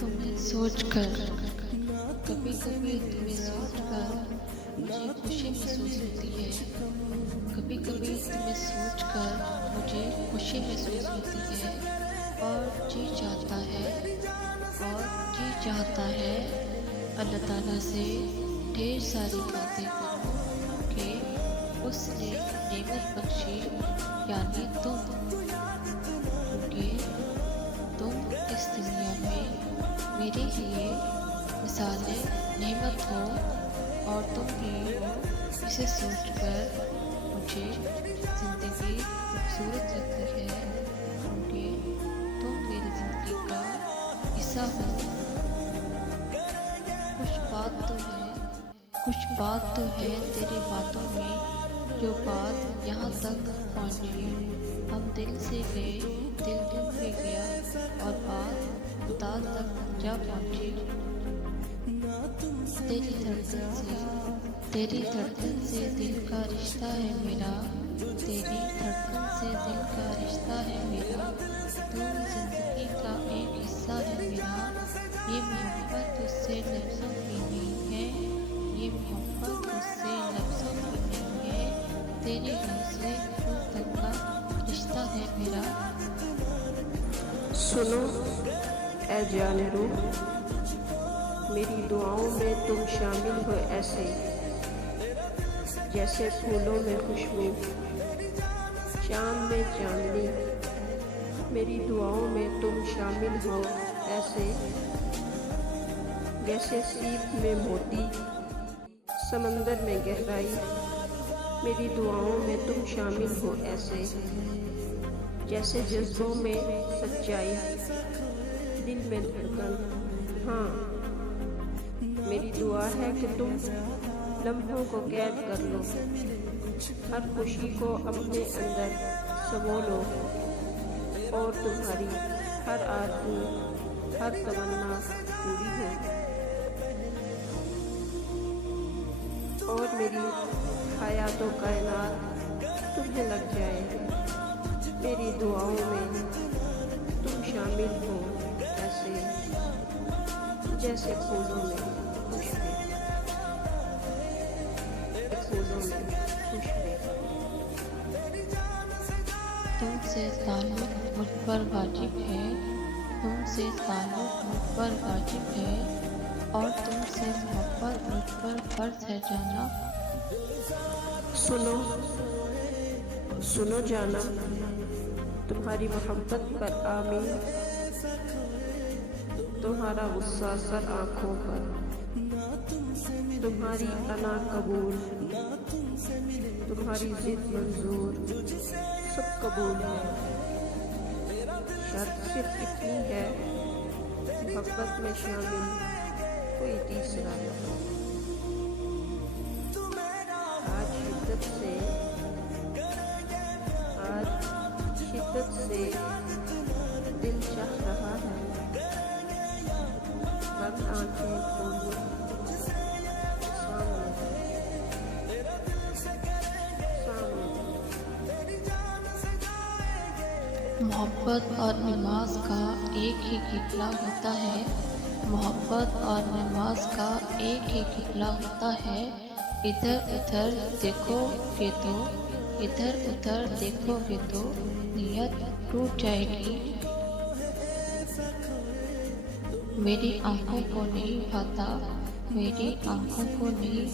तुम्हें सोच कर, कभी कभी तुम्हें सोच कर मुझे खुशी महसूस होती है। कभी कभी तुम्हें सोच कर मुझे खुशी महसूस होती है और जी चाहता है अल्लाह ताला से ढेर सारी बातें करूं कि उसने नेमत बख्शी, यानी क्योंकि तुम इस दुनिया में मेरे लिए मिसाल नेमत हो और तुम भी हो। इसे सोचकर मुझे ज़िंदगी खूबसूरत लगती है, क्योंकि तुम मेरी ज़िंदगी का हिस्सा हो। कुछ बात तो है तेरी बातों में, जो बात यहाँ तक पहुँची। हम दिल से गए, दिल में गया और बात खुदा तक जा पहुँची। तेरी धड़कन से दिल का रिश्ता है मेरा, तेरी धड़कन से दिल का रिश्ता है मेरा। तू जिंदगी का एक हिस्सा है मेरा। ये मोहब्बत तुझसे लफ्ज़ों की नहीं है, ये मोहब्बत तुझसे लफ्ज़ों की नहीं है। तेरी रूह से रूह तक का रिश्ता है मेरा। सुनो ऐ जाने रूह, मेरी दुआओं में तुम शामिल हो ऐसे, जैसे फूलों में खुशबू, चाँद में चांदनी। मेरी दुआओं में तुम शामिल हो ऐसे, जैसे सीप में मोती, समंदर में गहराई। मेरी दुआओं में तुम शामिल हो ऐसे, जैसे जज्बों में सच्चाई, दिल में धड़कन। हाँ, मेरी दुआ है कि तुम लम्हों को कैद कर लो, हर खुशी को अपने अंदर समो लो, और तुम्हारी हर आरज़ू, हर तमन्ना पूरी हो। और मेरी हयात व कायनात तुम्हें लग जाए। मेरी दुआओं में तुम शामिल हो ऐसे, जैसे फूलों में खुशबू। तुमसे ताल्लुक़ मुझ पर वाजिब है, तुमसे ताल्लुक़ मुझ पर वाजिब है, और तुमसे मोहब्बत मुझ पर फर्ज है जाना। सुनो जाना, तुम्हारी मोहब्बत पर आमीन, तुम्हारा गुस्सा सर आँखों पर, तुम्हारी अना कबूल, तुम्हारी जिद मंजूर, सब कबूल है। शर्त सिर्फ इतनी है, मोहब्बत में शामिल कोई तीसरा न। आज शिद्दत से दिल चाह रहा है, बंद आंखें खोलो मोहब्बत और नमाज का एक ही किबला होता है, मोहब्बत और नमाज का एक ही किबला होता है। इधर उधर देखोगे तो नियत टूट जाएगी। मेरी आँखों को नहीं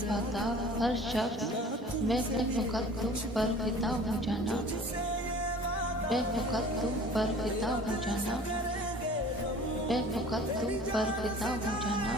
भाता हर शख्स। मैं फ़कत तुम पर फिदा हो जाना, मैं फ़कत तुम पर फिदा हो जाना, मैं फ़कत तुम पर फिदा हो जाना।